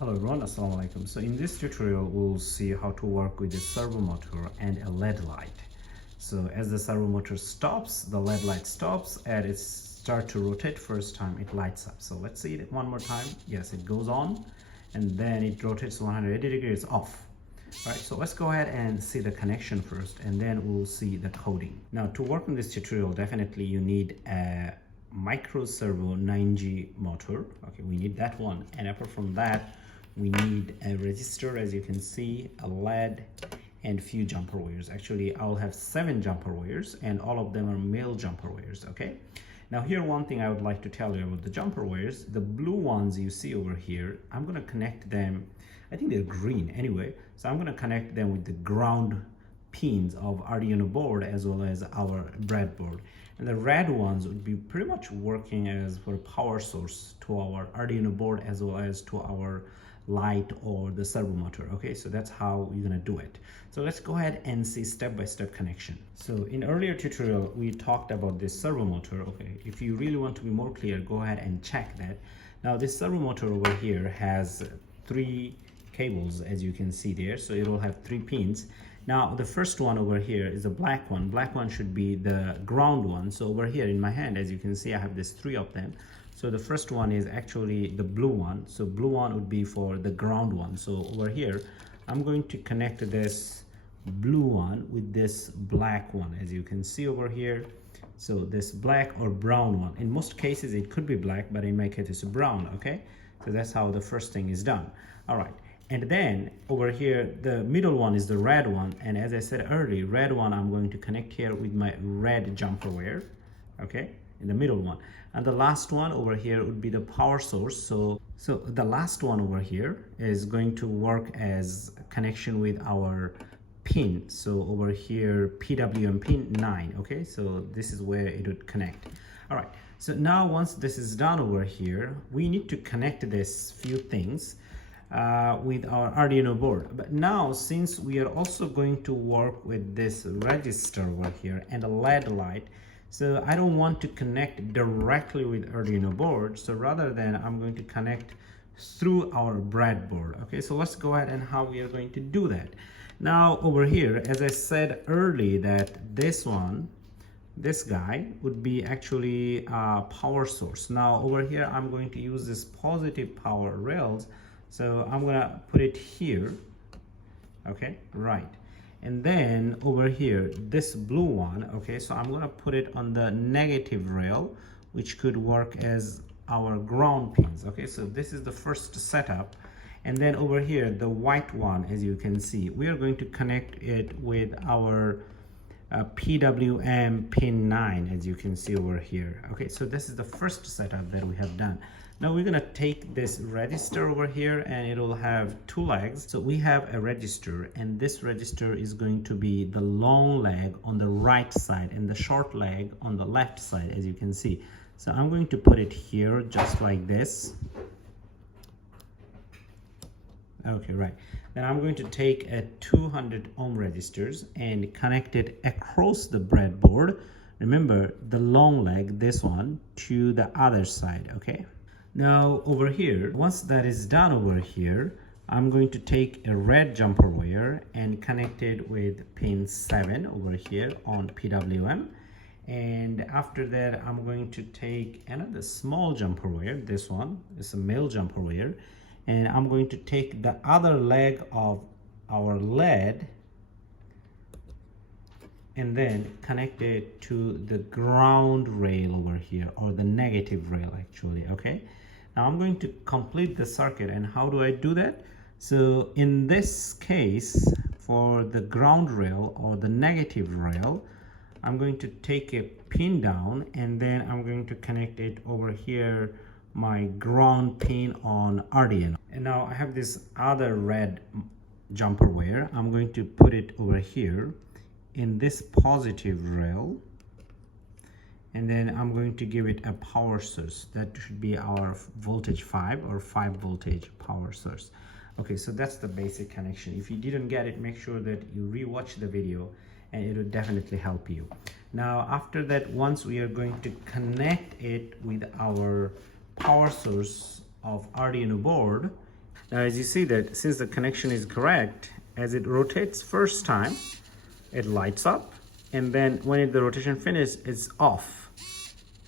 Hello everyone, assalamu alaikum. So in this tutorial we'll see how to work with the servo motor and a LED light. So as the servo motor stops, the LED light stops and it starts to rotate. First time it lights up. So let's see it one more time. Yes, it goes on and then it rotates 180 degrees off. All right, so let's go ahead and see the connection first and then we'll see the coding. Now to work on this tutorial, definitely you need a micro servo 9G motor. Okay, we need that one, and apart from that we need a resistor, as you can see, a LED, and few jumper wires. Actually I'll have 7 jumper wires and all of them are male jumper wires. Okay, now here one thing I would like to tell you about the jumper wires. The blue ones you see over here, I'm going to connect them, I think they're green anyway, so I'm going to connect them with the ground pins of Arduino board as well as our breadboard, and the red ones would be pretty much working as for a power source to our Arduino board as well as to our light or the servo motor. Okay, so that's how you're gonna do it. So let's go ahead and see step-by-step connection. So in earlier tutorial we talked about this servo motor. Okay, if you really want to be more clear, go ahead and check that. Now this servo motor over here has 3 cables, as you can see there, so it will have 3 pins. Now the first one over here is a black one. Black one should be the ground one. So over here in my hand, as you can see, I have this 3 of them. So the first one is actually the blue one. So blue one would be for the ground one. So over here, I'm going to connect this blue one with this black one, as you can see over here. So this black or brown one. In most cases, it could be black, but in my case, it's brown, okay? So that's how the first thing is done. All right. And then over here, the middle one is the red one. And as I said earlier, red one, I'm going to connect here with my red jumper wire, okay, in the middle one. And the last one over here would be the power source. So the last one over here is going to work as connection with our pin. So over here, PWM pin 9, okay? So this is where it would connect. All right, so now once this is done over here, we need to connect this few things with our Arduino board. But now, since we are also going to work with this register over here and a LED light, so I don't want to connect directly with Arduino board, so rather than I'm going to connect through our breadboard. Okay, so let's go ahead and how we are going to do that. Now over here, as I said earlier, that this one, this guy would be actually a power source. Now over here, I'm going to use this positive power rails. So I'm gonna put it here, okay, right. And then over here, this blue one, okay, so I'm gonna put it on the negative rail, which could work as our ground pins, okay? So this is the first setup. And then over here, the white one, as you can see, we are going to connect it with our PWM pin 9, as you can see over here. Okay, so this is the first setup that we have done. Now we're gonna take this register over here and it will have 2 legs. So we have a register, and this register is going to be the long leg on the right side and the short leg on the left side, as you can see. So I'm going to put it here just like this. Okay, right. Then I'm going to take a 200 ohm resistors and connect it across the breadboard. Remember the long leg, this one, to the other side, okay? Now over here, once that is done over here, I'm going to take a red jumper wire and connect it with pin 7 over here on PWM. And after that, I'm going to take another small jumper wire. This one is a male jumper wire. And I'm going to take the other leg of our LED and then connect it to the ground rail over here, or the negative rail actually, okay? Now I'm going to complete the circuit, and how do I do that? So in this case, for the ground rail or the negative rail, I'm going to take a pin down and then I'm going to connect it over here, my ground pin on Arduino. And now I have this other red jumper wire. I'm going to put it over here in this positive rail, and then I'm going to give it a power source. That should be our voltage 5 or 5 voltage power source. Okay, so that's the basic connection. If you didn't get it, make sure that you rewatch the video and it will definitely help you. Now after that, once we are going to connect it with our power source of Arduino board, Now as you see that since the connection is correct, as it rotates first time, it lights up, and then when the rotation finishes, it's off.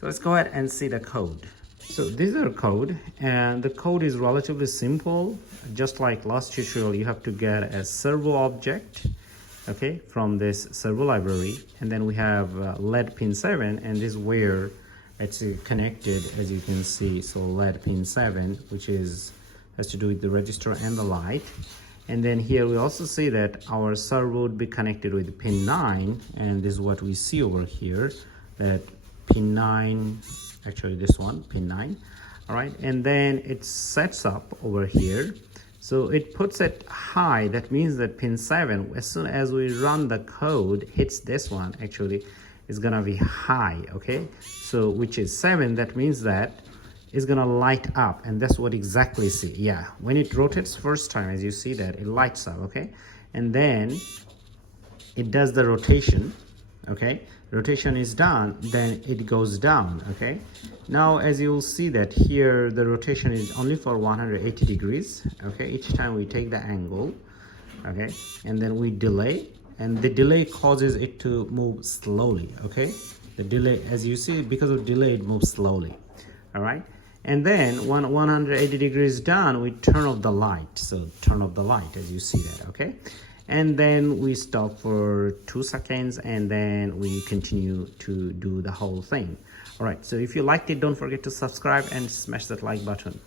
So let's go ahead and see the code. So these are code, and the code is relatively simple. Just like last tutorial, you have to get a servo object, okay, from this servo library, and then we have LED pin 7, and this is where it's connected, as you can see. So LED pin 7, which has to do with the register and the light. And then here we also see that our servo would be connected with pin 9, and this is what we see over here, that pin 9, actually this one, pin 9. All right, and then it sets up over here. So it puts it high. That means that pin 7, as soon as we run the code, hits this one, actually is gonna be high, okay? So which is 7, that means that it's gonna light up, and that's what exactly see. Yeah, when it rotates first time, as you see that, it lights up, okay? And then it does the rotation, okay? Rotation is done, then it goes down, okay? Now as you will see that here the rotation is only for 180 degrees, okay? Each time we take the angle, okay, and then we delay, and the delay causes it to move slowly, okay? The delay, as you see, because of delay, it moves slowly. All right, and then when 180 degrees done, we turn off the light. So turn off the light, as you see that, okay? And then we stop for 2 seconds, and then we continue to do the whole thing. All right, so if you liked it, don't forget to subscribe and smash that like button.